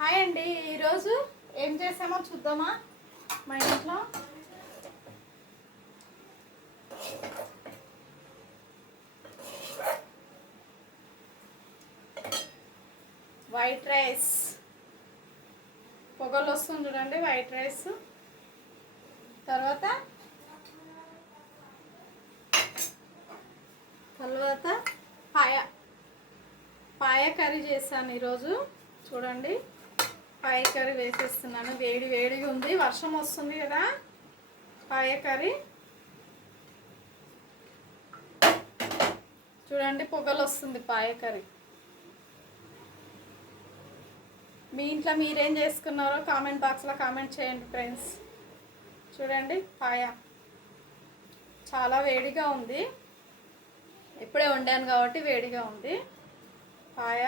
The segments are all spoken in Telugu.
హాయ్ అండి. ఈరోజు ఏం చేసామో చూద్దామా? మా ఇంట్లో వైట్ రైస్, పొగలు వస్తుంది చూడండి. వైట్ రైస్ తర్వాత పాయ కర్రీ చేశాను ఈరోజు. చూడండి, పాయ కర్రీ వేసేస్తున్నాను. వేడి వేడిగా ఉంది, వర్షం వస్తుంది కదా. పాయ కర్రీ చూడండి, పొగలు వస్తుంది పాయ కర్రీ. మీ ఇంట్లో మీరేం చేసుకున్నారో కామెంట్ బాక్స్లో కామెంట్ చేయండి ఫ్రెండ్స్. చూడండి, పాయ చాలా వేడిగా ఉంది. ఇప్పుడే వండాను కాబట్టి వేడిగా ఉంది పాయ.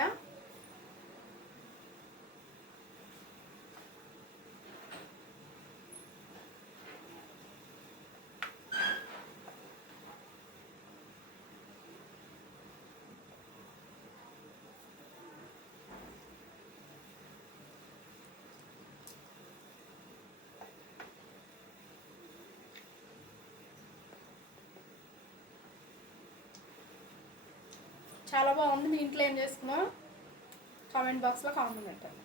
చాలా బాగుంది. మీ ఇంట్లో ఏం చేసుకున్నారో కామెంట్ బాక్స్లో కామెంట్ పెట్టండి.